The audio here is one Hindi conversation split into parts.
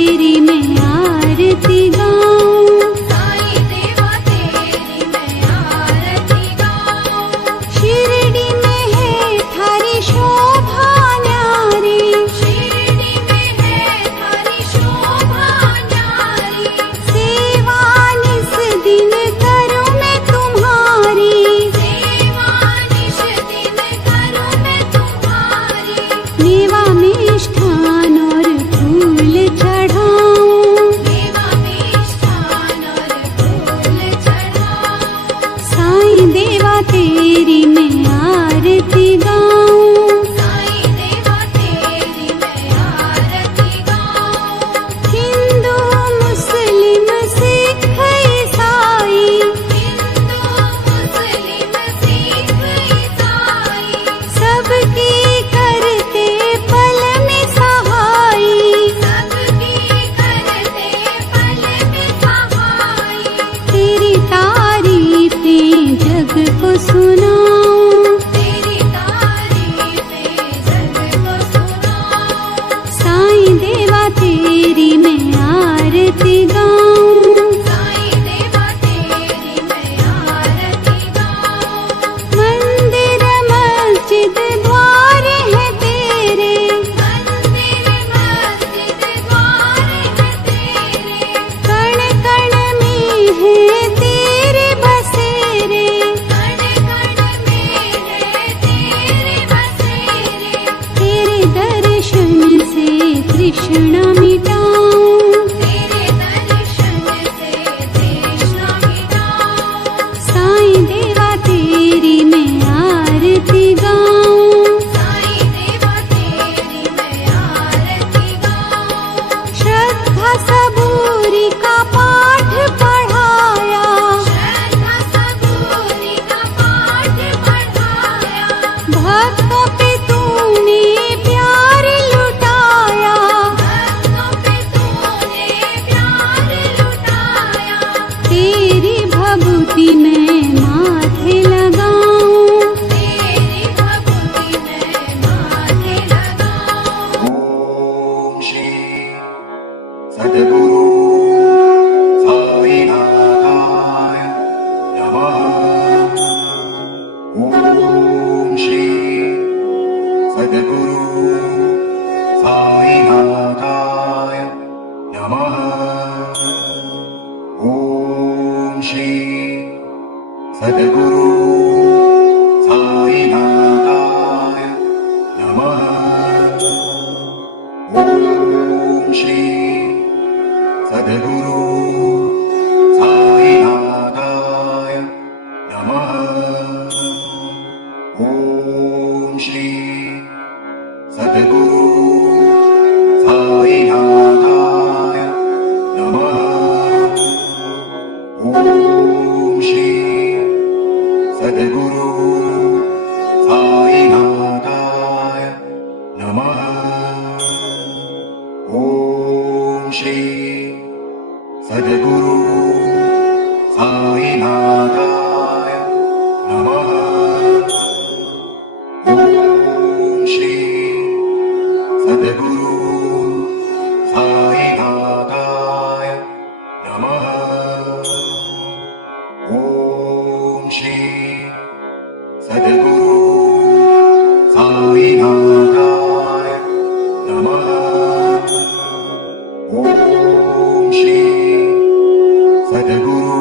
तेरी मैं आरती गाऊं, साईं देवा तेरी मैं आरती गाऊं। शिरडी में है थारी शोभा न्यारी, शिरडी में है थारी शोभा न्यारी। सेवा निस दिन करूं मैं तुम्हारी, सेवा निश दिन करूं मैं तुम्हारी। मेवा मिष्ठान और फूल चढ़ाऊं, देवा मिष्ठान और फूल चढ़ाऊं। साईं देवा तेरी मैं आरती गाऊं, साईं देवा तेरी मैं आरती गाऊं। हिंदू मुस्लिम सिख ईसाई, हिंदू मुस्लिम सिख ईसाई। सबकी करते पल में सहाई, सबकी करते पल में सहाई। तेरी तारीफें जग को सुनाऊं, तेरी तारीफें जग को सुनाऊं। साईं देवा तेरी मैं आरती गाऊं, साईं देवा तेरी मैं आरती गाऊं। मंदिर मस्जिद द्वार है तेरे, मंदिर मस्जिद द्वार है तेरे। कण कण में है तेरे बसेरे, कण कण में है तेरे बसेरे। तेरे दर्शन से तृष्णा मिटाऊं, तेरे दर्शन से तृष्णा मिटाऊं। साईं देवा तेरी मैं आरती गाऊं, साईं देवा तेरी मैं आरती गाऊं। श्रद्धा सबूरी का पाठ पढ़ाया, श्रद्धा सबूरी का पाठ पढ़ाया। भक्तों पे तूने प्यार लुटाया, भक्तों पे तूने प्यार लुटाया। तेरी भभूति मैं माथे लगाऊं, तेरी भक्ति मैं माथे लगाऊं। ओम श्री सद्गुरु साईनाथाय नमः। ओम श्री सद्गुरु साईनाथाय नमः। ओम श्री सद्गुरु साईनाथाय नमः। ओम श्री सद्गुरु साईनाथाय नमः। ओम श्री सद्गुरु साईनाथाय नमः। ओम श्री सद्गुरु साईनाथाय नमः। ओम श्री सद्गुरु साईनाथाय नमः। ओम श्री सद्गुरु साईनाथाय नमः। ओम श्री सद्गुरु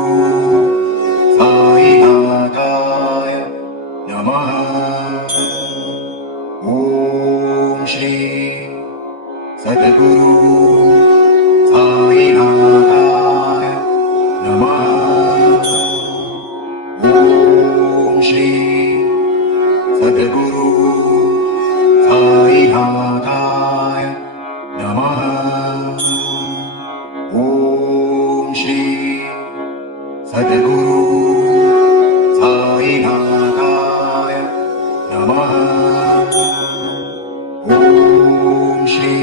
साईनाथाय नमः। ओम श्री सद्गुरु साईनाथाय नमः। ओम श्री सद्गुरु साईनाथाय नमः। ओम श्री सद्गुरु साईनाथाय नमः। ओम श्री सद्गुरु साईनाथाय नमः। ओम श्री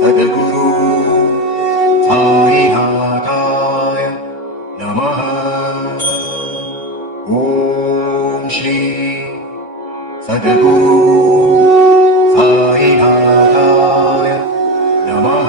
सद्गुरु साईनाथाय नमः। ओम श्री सद्गुरु साईनाथाय नमः।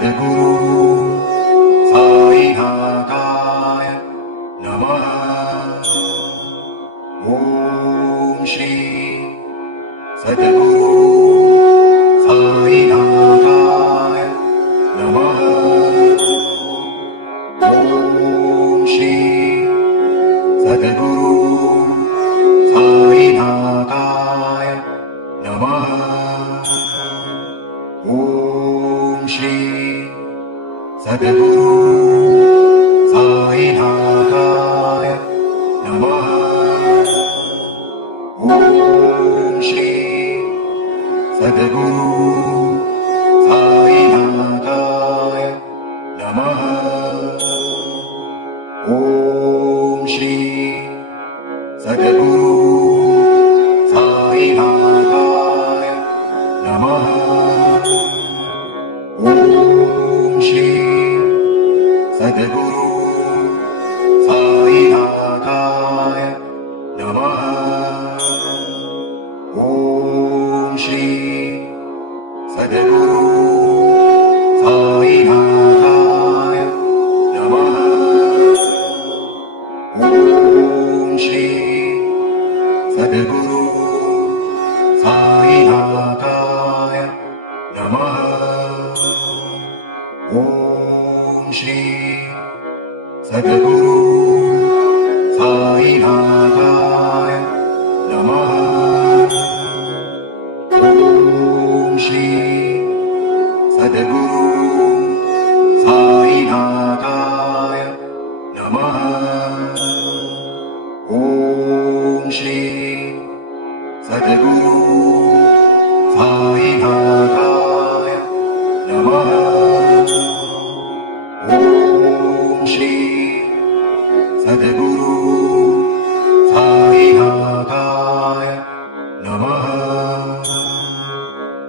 सद्गुरु साईनाथाय नमः। ॐ श्री सद्गुरु साईनाथाय नमः। ॐ श्री सद्गुरु साईनाथाय नमः। ॐ श्री सद्गुरु साईनाथाय नमः। ॐ श्री सद्गुरु साईनाथाय नमः। ॐ श्री सद्गुरु साईनाथाय नमः। ॐ श्री सद्गुरु साईनाथाय नमः। ॐ श्री सद्गुरु साईनाथाय नमः। ॐ श्री सद्गुरु साईनाथाय नमः। ॐ श्री सद्गुरु साईनाथाय नमः। ॐ श्री सद्गुरु साईनाथाय नमः। ॐ श्री सद्गुरु साईनाथाय